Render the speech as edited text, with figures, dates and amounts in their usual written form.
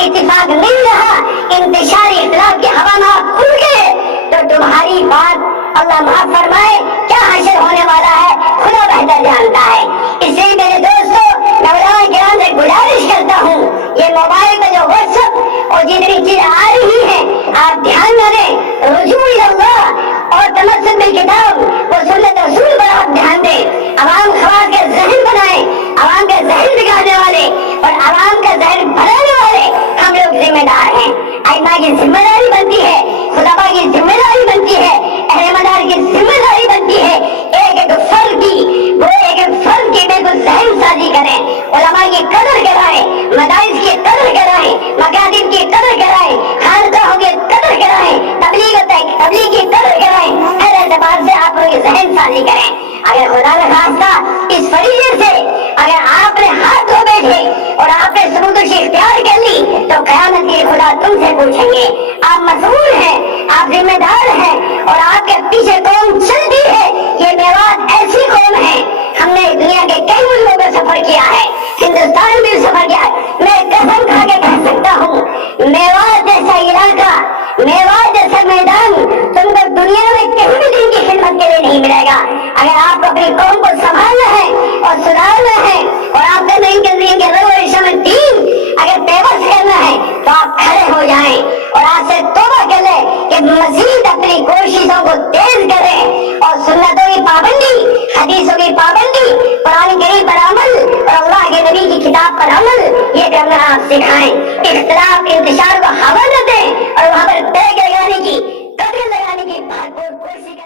इत्तिफाक मिल रहा, इंतशार इख्तिलाफ की हवा में आप उड़ गए, तो तुम्हारी बात अल्लाह माफ फरमाए क्या हशर होने वाला है खुदा बेहतर जानता है। इसलिए मेरे दोस्तों, नौजवान किराम से गुजारिश करता हूँ, ये मोबाइल पे जो व्हाट्सएप और जितनी चीजें आ रही हैं, आप ध्यान न दें, रुजू इल्लाह और तमस्सुक बिल किताब और सुन्नत रसूल पर आप ध्यान दें। अवाम खवास के जहन बनाए, अवाम का जहन बिगाड़ने वाले और अवाम का जहन बनाने वाले हम लोग जिम्मेदार हैं। आइमा की जिम्मेदारी बनती है, खुदाबा की जिम्मेदारी बनती है, अहले मदार की जिम्मेदारी बनती है, एक एक फर्द की वो एक एक फर्द की बिल्कुल जहन साजी करें, उलमा की कदर कराएं, मदारिस की कदर कराएं, मकातिब की कदर कराएं, खानकाहों की कदर कराएं, तबलीग की कदर कराएं। हर एतबार से आप लोग जहन साजी करें। अगर खुदा न खास्ता इस फरीजे से अगर आपने हाथ धो बैठे और आपने सबूत इख्तियार कर ली, तो क़यामत के खुदा तुमसे पूछेंगे। आप मसूल हैं, आप जिम्मेदार हैं और आपके पीछे कौम चलती है। ये मेवात ऐसी कौम है, हमने दुनिया के कई मुल्कों में सफर किया है, हिंदुस्तान में सफर किया है। मैं कसम खा के कह सकता हूँ, मेवात जैसा इलाका, मेवात जैसा मैदान तुमको दुनिया में कहीं भी दिन की खिदमत के लिए नहीं मिलेगा। अगर आपको अपनी कौम को संभालना है और सुधारना है और आपने नहीं कर दीन अगर पेवस करना है, तो आप खड़े हो जाएं और आज से तौबा कर लें कि मजीद अपनी कोशिशों को तेज करें और सुन्नतों की पाबंदी, हदीसों की पाबंदी, कुरान करीम पर अमल और अल्लाह के नबी की किताब पर अमल, ये करना आप सिखाएं। इख्तिलाफ इंतशार को हवा न दें और वहां पर पैर लगाने की, कदर लगाने की भरपूर कोशिश